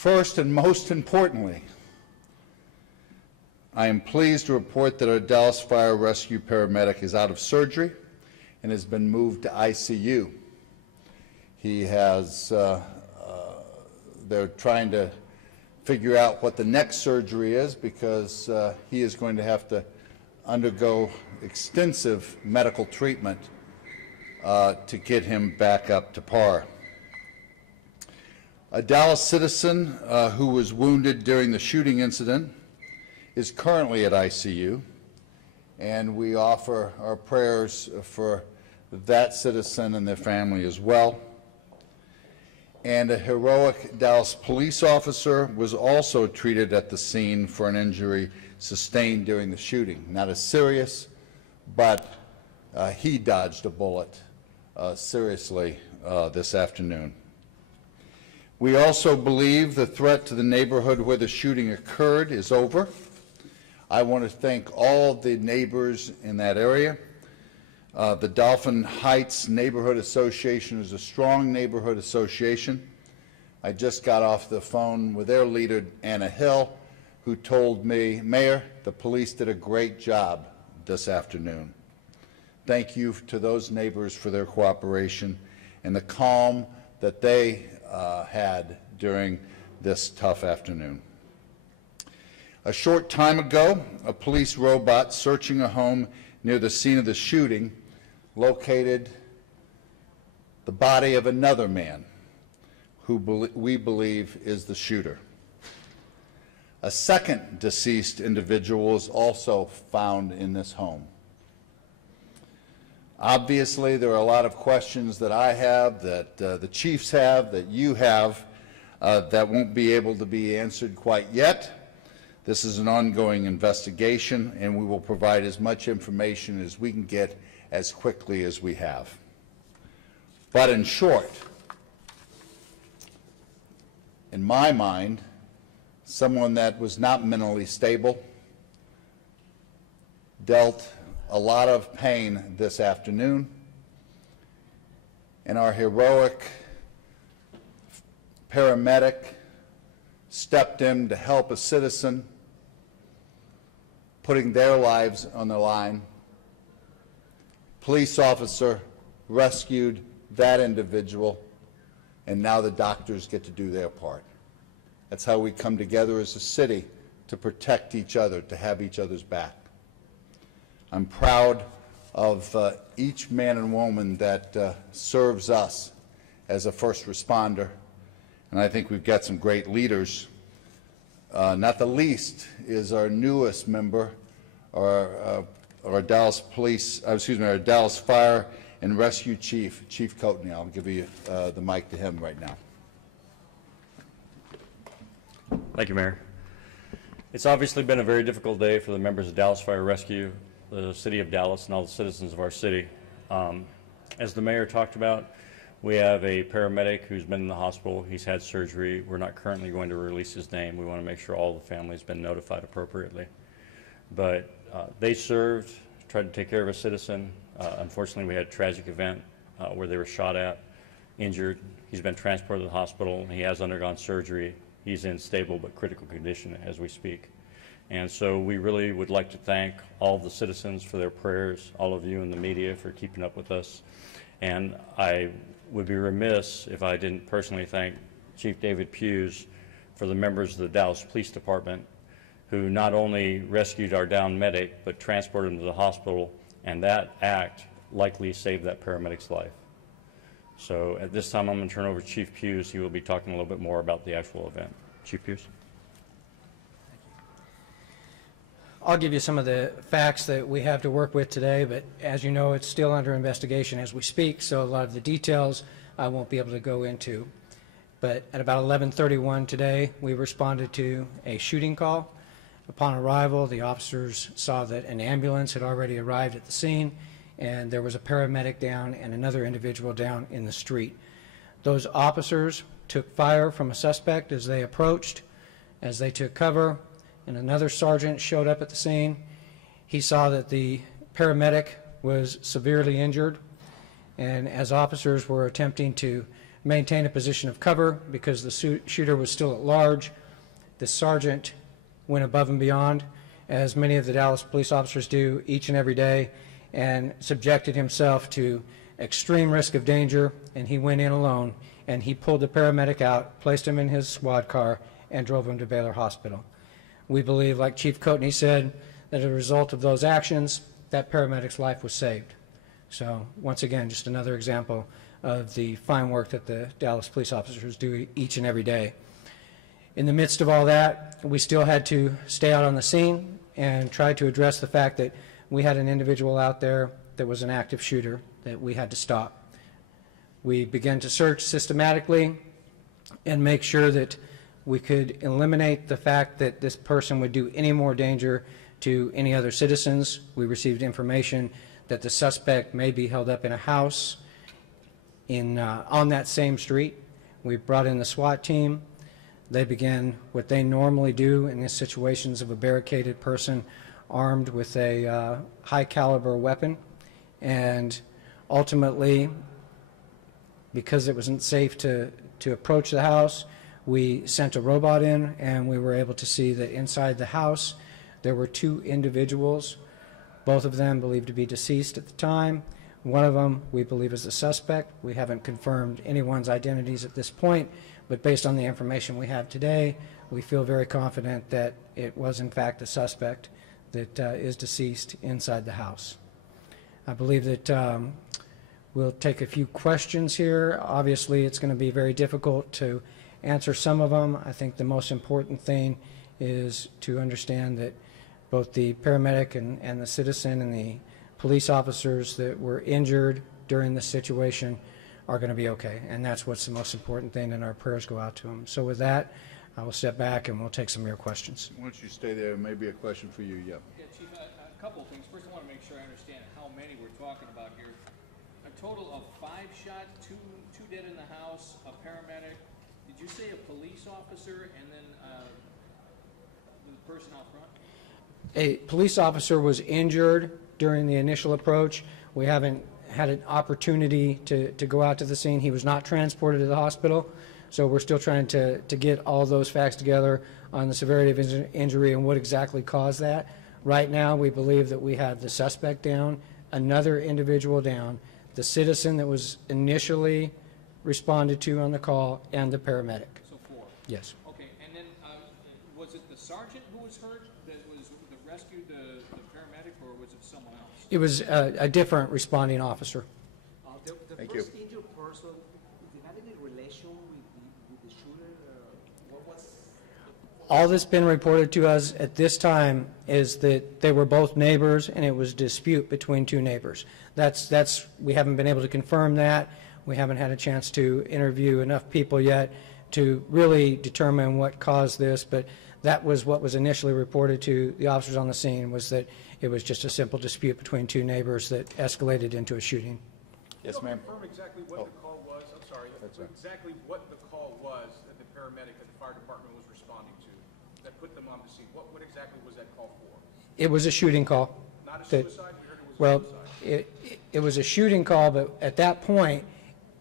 First and most importantly, I am pleased to report that our Dallas Fire Rescue paramedic is out of surgery and has been moved to ICU. He has, they're trying to figure out what the next surgery is because he is going to have to undergo extensive medical treatment to get him back up to par. A Dallas citizen who was wounded during the shooting incident is currently at ICU, and we offer our prayers for that citizen and their family as well. And a heroic Dallas police officer was also treated at the scene for an injury sustained during the shooting. Not as serious, but he dodged a bullet seriously this afternoon. We also believe the threat to the neighborhood where the shooting occurred is over. I want to thank all the neighbors in that area. The Dolphin Heights Neighborhood Association is a strong neighborhood association. I just got off the phone with their leader, Anna Hill, who told me, Mayor, the police did a great job this afternoon. Thank you to those neighbors for their cooperation and the calm that they had during this tough afternoon. A short time ago, a police robot searching a home near the scene of the shooting located the body of another man who we believe is the shooter. A second deceased individual was also found in this home. Obviously, there are a lot of questions that I have, that the chiefs have, that you have, that won't be able to be answered quite yet. This is an ongoing investigation, and we will provide as much information as we can get as quickly as we have. But in short, in my mind, someone that was not mentally stable dealt a lot of pain this afternoon, and our heroic paramedic stepped in to help a citizen, putting their lives on the line. Police officer rescued that individual, and now the doctors get to do their part. That's how we come together as a city to protect each other, to have each other's back. I'm proud of each man and woman that serves us as a first responder, and I think we've got some great leaders. Not the least is our newest member, our Dallas our Dallas Fire and Rescue Chief, Chief Coatney. I'll give you the mic to him right now. Thank you, Mayor. It's obviously been a very difficult day for the members of Dallas Fire Rescue, the City of Dallas, and all the citizens of our city. As the Mayor talked about, we have a paramedic who's been in the hospital. He's had surgery. We're not currently going to release his name. We want to make sure all the family has been notified appropriately. But they served, tried to take care of a citizen. Unfortunately, we had a tragic event where they were shot at, injured. He's been transported to the hospital. He has undergone surgery. He's in stable but critical condition as we speak. And so we really would like to thank all of the citizens for their prayers, all of you in the media for keeping up with us. And I would be remiss if I didn't personally thank Chief David Hughes for the members of the Dallas Police Department who not only rescued our downed medic, but transported him to the hospital, and that act likely saved that paramedic's life. So at this time, I'm going to turn over to Chief Hughes. He will be talking a little bit more about the actual event. Chief Hughes. I'll give you some of the facts that we have to work with today, but as you know, it's still under investigation as we speak, so a lot of the details I won't be able to go into. But at about 11:31 today, we responded to a shooting call. Upon arrival, the officers saw that an ambulance had already arrived at the scene, and there was a paramedic down and another individual down in the street. Those officers took fire from a suspect as they approached. As they took cover, and another sergeant showed up at the scene. He saw that the paramedic was severely injured, and as officers were attempting to maintain a position of cover because the shooter was still at large. The sergeant went above and beyond, as many of the Dallas police officers do each and every day, and subjected himself to extreme risk of danger, and he went in alone, and he pulled the paramedic out, placed him in his squad car, and drove him to Baylor Hospital. We believe, like Chief Coatney said, that as a result of those actions, that paramedic's life was saved. So once again, just another example of the fine work that the Dallas police officers do each and every day. In the midst of all that, we still had to stay out on the scene and try to address the fact that we had an individual out there that was an active shooter that we had to stop. We began to search systematically and make sure that we could eliminate the fact that this person would do any more danger to any other citizens. We received information that the suspect may be held up in a house on that same street. We brought in the SWAT team. They began what they normally do in these situations of a barricaded person armed with a high caliber weapon, and ultimately, because it wasn't safe to approach the house, we sent a robot in, and we were able to see that inside the house there were 2 individuals, both of them believed to be deceased at the time. One of them we believe is the suspect. We haven't confirmed anyone's identities at this point, but based on the information we have today, we feel very confident that it was in fact the suspect that is deceased inside the house. I believe that we'll take a few questions here. Obviously, it's going to be very difficult to answer some of them. I think the most important thing is to understand that both the paramedic and the citizen and the police officers that were injured during this situation are going to be okay, and that's what's the most important thing, and our prayers go out to them. So with that, I will step back and we'll take some of your questions. Why don't you stay there? Maybe a question for you. Yep. Yeah, Chief, a couple of things. First, I want to make sure I understand how many we're talking about here. A total of 5 shot, two dead in the house, a paramedic. Did you say a police officer and then the person out front? A police officer was injured during the initial approach. We haven't had an opportunity to go out to the scene. He was not transported to the hospital, so we're still trying to get all those facts together on the severity of injury and what exactly caused that. Right now, we believe that we have the suspect down, another individual down, the citizen that was initially responded to on the call, and the paramedic. So 4. Yes. Okay, and then was it the sergeant who was hurt that rescued the paramedic, or was it someone else? It was a different responding officer. The Thank first injured person, did it have any relation with the shooter? What was? All that's been reported to us at this time is that they were both neighbors, and it was a dispute between 2 neighbors. We haven't been able to confirm that. We haven't had a chance to interview enough people yet to really determine what caused this, but that was what was initially reported to the officers on the scene, was that it was just a simple dispute between 2 neighbors that escalated into a shooting. Yes, ma'am. Confirm exactly what the call was. I'm sorry. Exactly what the call was that the paramedic at the fire department was responding to that put them on the scene. What exactly was that call for? It was a shooting call. Not a suicide? We heard it was a Well, suicide. it was a shooting call, but at that point,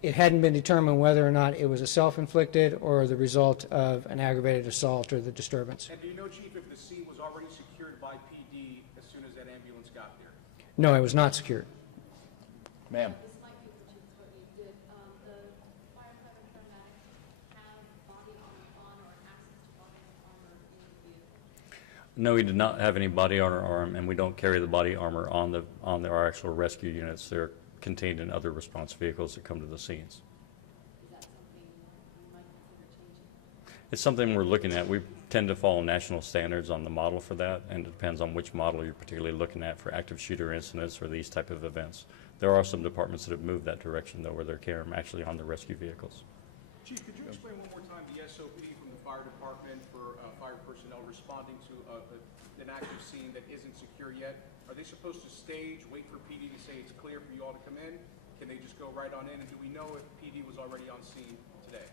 it hadn't been determined whether or not it was a self-inflicted or the result of an aggravated assault or the disturbance. And do you know, Chief, if the scene was already secured by PD as soon as that ambulance got there? No, it was not secured. Ma'am. This might be for Chief Courtney. Did the firefighter paramedic have body armor on or access to body armor in the vehicle? No, we did not have any body armor on, and we don't carry the body armor on our actual rescue units. They're contained in other response vehicles that come to the scenes. Is that something you might consider changing? It's something we're looking at. We tend to follow national standards on the model for that, and it depends on which model you're particularly looking at for active shooter incidents or these type of events. There are some departments that have moved that direction, though, where they're carrying them actually on the rescue vehicles. Chief, could you explain one more time the SOP from the fire department for fire personnel responding to an active scene that isn't secure yet? Are they supposed to stage, wait for PD to say it's clear for you all to come in? Can they just go right on in? And do we know if PD was already on scene today?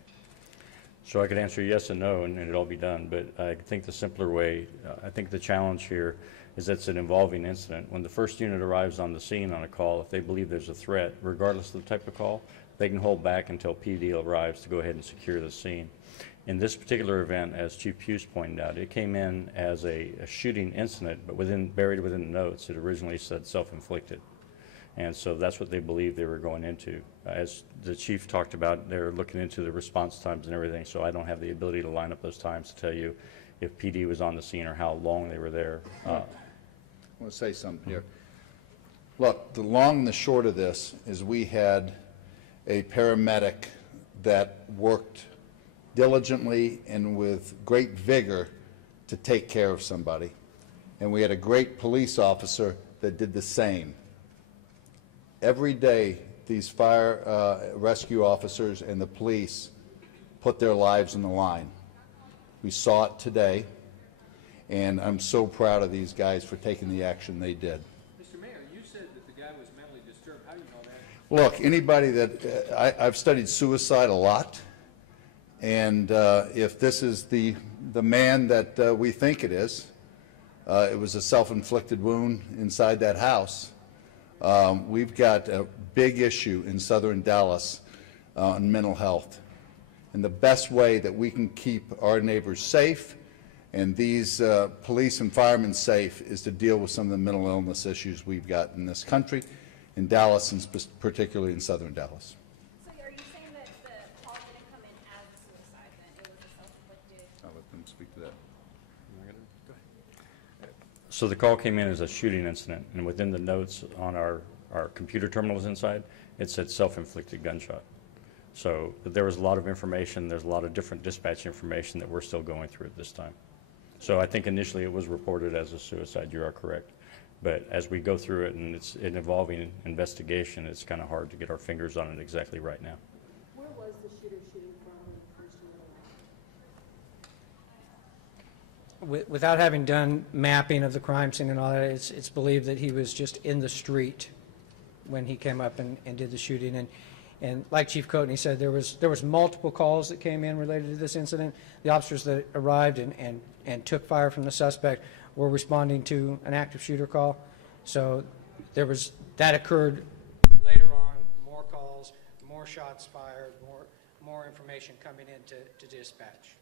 So I could answer yes and no, and it'll all be done. But I think the simpler way, I think the challenge here is that it's an evolving incident. When the first unit arrives on the scene on a call, if they believe there's a threat, regardless of the type of call, they can hold back until PD arrives to go ahead and secure the scene. In this particular event, as Chief Hughes pointed out, it came in as a shooting incident, but buried within the notes, it originally said self-inflicted. And so that's what they believed they were going into. As the chief talked about, they're looking into the response times and everything, so I don't have the ability to line up those times to tell you if PD was on the scene or how long they were there. I want to say something here. Look, the long and the short of this is we had a paramedic that worked diligently and with great vigor to take care of somebody. And we had a great police officer that did the same. Every day, these fire rescue officers and the police put their lives on the line. We saw it today, and I'm so proud of these guys for taking the action they did. Mr. Mayor, you said that the guy was mentally disturbed. How do you know that? Look, anybody that I've studied suicide a lot, and if this is the man that we think it is, it was a self-inflicted wound inside that house. We've got a big issue in southern Dallas on mental health. And the best way that we can keep our neighbors safe and these police and firemen safe is to deal with some of the mental illness issues we've got in this country, in Dallas, and particularly in southern Dallas. So are you saying that the call didn't come in as a suicide, then it was a self-inflicted? I'll let them speak to that. So the call came in as a shooting incident, and within the notes on our computer terminals inside, it said self-inflicted gunshot. So there was a lot of information, there's a lot of different dispatch information that we're still going through at this time. So I think initially it was reported as a suicide, you are correct. But as we go through it and it's an evolving investigation, it's kind of hard to get our fingers on it exactly right now. Where was the shooter shooting from when he first went? Without having done mapping of the crime scene and all that, it's believed that he was just in the street when he came up and did the shooting. And like Chief Coatney said, there was multiple calls that came in related to this incident. The officers that arrived and took fire from the suspect were responding to an active shooter call. So that occurred later on, more calls, more shots fired, more information coming in to dispatch.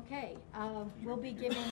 Okay, we'll be giving